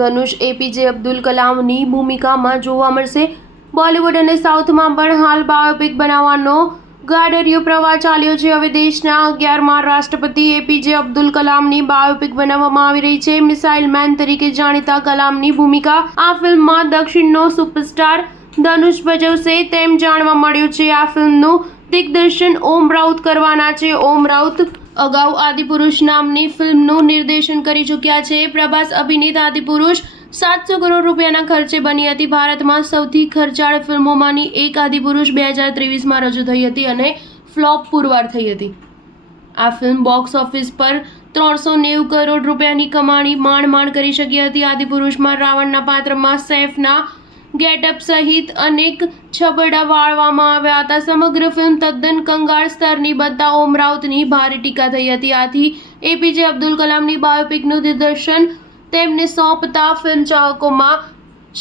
ધનુષ APJ Abdul કલામની ભૂમિકામાં જોવા મળશે। બોલિવૂડ અને સાઉથમાં પણ હાલ બાયોપિક બનાવવાનો ગાડરિયો પ્રવાહ ચાલ્યો છે। હવે દેશના 11મા રાષ્ટ્રપતિ એપીજે અબ્દુલ કલામની બાયોપિક બનાવવામાં આવી રહી છે। મિસાઇલ મેન તરીકે જાણીતા કલામની ભૂમિકા આ ફિલ્મમાં દક્ષિણનો સુપરસ્ટાર ધનુષ ભજવશે તેમ જાણવા મળ્યું છે। આ ફિલ્મનું દિગ્દર્શન ઓમ રાઉત કરવાના છે। ઓમ રાઉત અગાઉ આદિપુરુષ નામની ફિલ્મનું નિર્દેશન કરી ચૂક્યા છે। પ્રભાસ અભિનીત આદિપુરુષ 700 કરોડ રૂપિયાના ખર્ચે બની હતી। ભારતમાં સૌથી ખર્ચાળ ફિલ્મોમાંની એક આદિપુરુષ 2023માં રજૂ થઈ હતી અને ફ્લોપ પુરવાર થઈ હતી। આ ફિલ્મ બોક્સ ઓફિસ પર 390 કરોડ રૂપિયાની કમાણી માંડ કરી શકી હતી। આદિપુરુષમાં રાવણના પાત્રમાં સૈફના ગેટઅપ સહિત અનેક છબરડા વાળવામાં આવ્યા હતા। સમગ્ર ફિલ્મ તદ્દન કંગાળ સ્તરની બનતા ઓમ રાઉતની ભારે ટીકા થઈ હતી। આથી એપીજે અબ્દુલ કલામની બાયોપિકનું દિગ્દર્શન તેમને સોંપતા ફિલ્મ ચાહકોમાં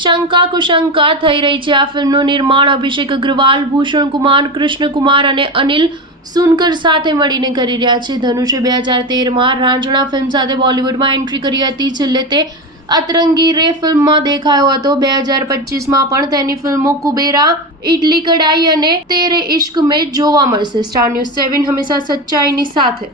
શંકા કુશંકા થઈ રહી છે। આ ફિલ્મનું નિર્માણ અભિષેક અગ્રવાલ, ભૂષણ કુમાર, કૃષ્ણ કુમાર અને અનિલ સુનકર સાથે મળીને કરી રહ્યા છે। ધનુષે 2013માં રાંઝણા ફિલ્મ સાથે બોલિવૂડમાં એન્ટ્રી કરી હતી। છેલ્લે તે અતરંગી રે ફિલ્મમાં દેખાયો હતો। 2025માં પણ તેની ફિલ્મો કુબેરા, ઇડલી કડાઈ અને તેરે ઇશ્ક મેં જોવા મળશે। સ્ટાર ન્યૂઝ 7 હંમેશા સચ્ચાઈની સાથે।